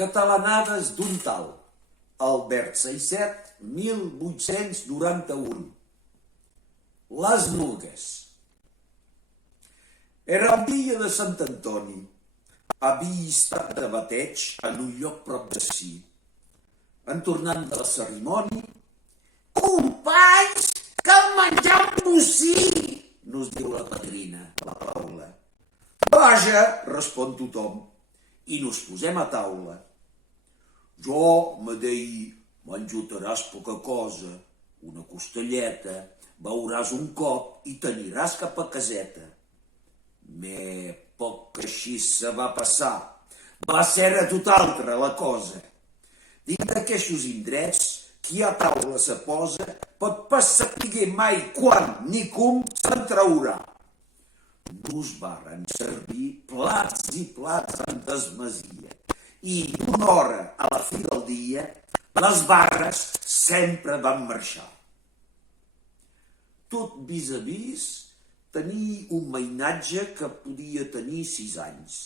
Catalanades d'un tal, Albert Saiset, 1891. Les Nugues. Era el dia de Sant Antoni. Havia estat de bateig en un lloc prop d'ací. En tornant de la cerimònia, «Companys, cal menjar un bocí!», nos diu la padrina, la Paula. «Vaja», respon tothom, i nos posem a taula. Jo, me deia, menjotaràs poca cosa, una costelleta, beuràs un cop i t'aniràs cap a caseta. Me poc que així se va passar. Va ser a tot altra la cosa. Dins d'aquestos indrets, qui a taula se posa, pot pas sapiguer mai quan ni com se'n traurà. Nos varen servir plats i plats en desmasia, i d'una hora a la fi del dia, les barres sempre van marxar. Tot vis a vis tenia un mainatge que podia tenir 6 anys.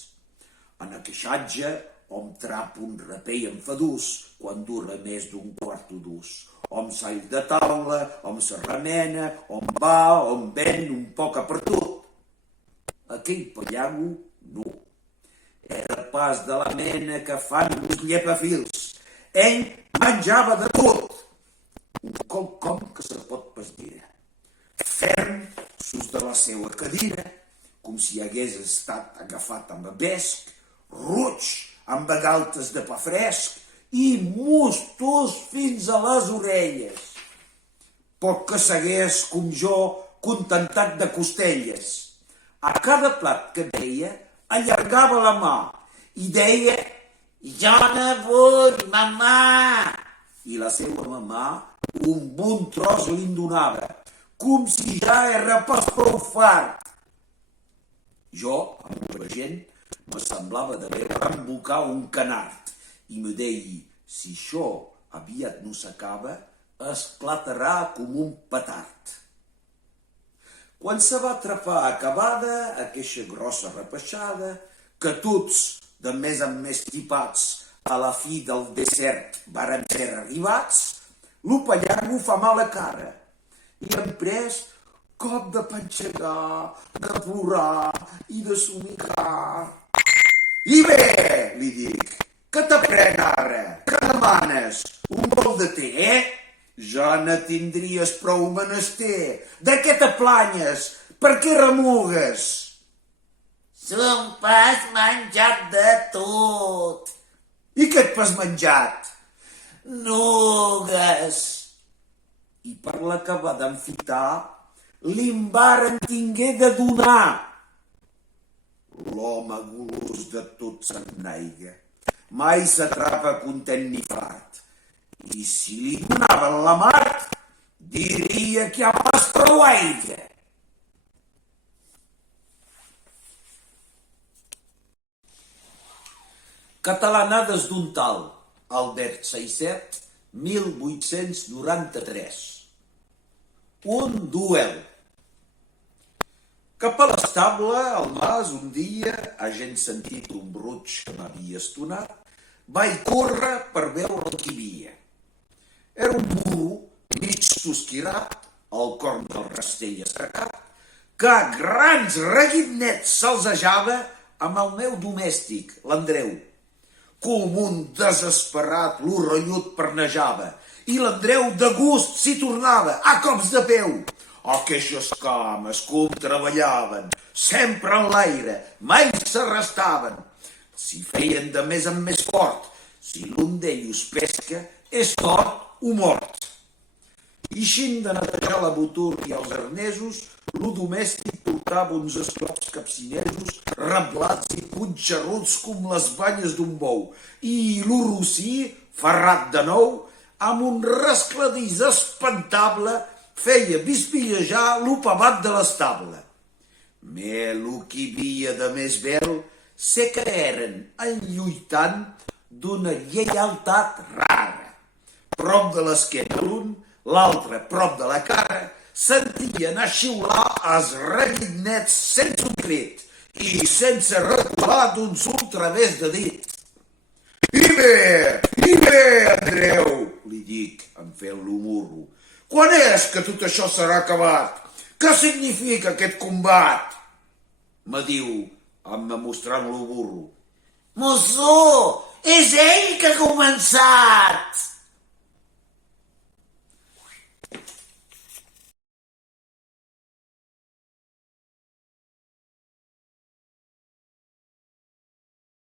En aqueixatge hom trap un rapell enfadús quan dura més d'un quarto d'ús. Hom sall de taula, hom se remena, hom va, hom ven un poc a per tot. Aquell pallago, no. Era pas de la mena que fan uns llepafils. Ell menjava de tot. Un quelcom que se pot pas dir. Ferm, sus de la seua cadira, com si hagués estat agafat amb vesc, roig, amb galtes de pa fresc i mustos fins a les orelles. Poc que s'hagués, com jo, contentat de costelles. A cada plat que veia, allargava la mà i deia «Jo no vull, mamà!» I la seva mamà un bon tros li'n donava, com si ja era pas prou fart. Jo, amb la gent, me semblava de veure embocar un canard i me deia «Si això aviat no s'acaba, esclatarà com un petard». Quan se va atrapar acabada aqueixa grossa repeixada, que tots, de més en més tipats, a la fi del desert varen ser arribats, lo pallago fa mala cara i hem pres cop de panxegar, de plorar i de somicar. «I bé», li dic, «què t'apren ara? Què demanes? Un bol de te, Ja ne tindries prou menester. De què te planyes? Per què remugues?» «Som pas menjat de tot». «I què et pas menjat?» «Nugues». I per l'acabar d'enfitar, li'n varen tingué de donar. L'home golós de tot s'ennaiga. Mai s'atrapa content ni fart. I si li donaven la mar, diria que hi ha pas prou aigua. Catalanades d'un tal, Albert Saiset, 1893. Un duel. Cap a l'estable, al mas, un dia, havent sentit un bruig que m'havia estonat, vaig córrer per veure el que hi havia. Era un burro mig tosquirat, al corn del rastell assecat, que a grans reguitnets salsejava amb el meu domèstic, l'Andreu. Com un desesperat l'orellut pernejava, i l'Andreu de gust s'hi tornava, a cops de peu. Aqueixes cames, com treballaven, sempre en l'aire, mai s'arrestaven. Si feien de més en més fort, si l'un d'ells pesca, és tort o mort. Ixint de netejar la boturga i els arnesos, lo domèstic portava uns esclops capcinesos, reblats i punxerruts com les banyes d'un bou, i lo rossí, ferrat de nou, amb un rescladís espantable, feia bispillejar lo pavat de l'estable. Me lo que hi havia de més vel, sé que eren enlluitant d'una lleialtat rara. Prop de l'esquena l'un, l'altre prop de la cara, sentien a xiular els reguitnets sense un crit i sense recular d'un sol través de dit. «I I bé, Andreu, li dic, fent-lo morro. Quan és que tot això serà acabat? Què significa aquest combat? Me diu, mostrant-lo burro. Mossó, és ell que ha començat!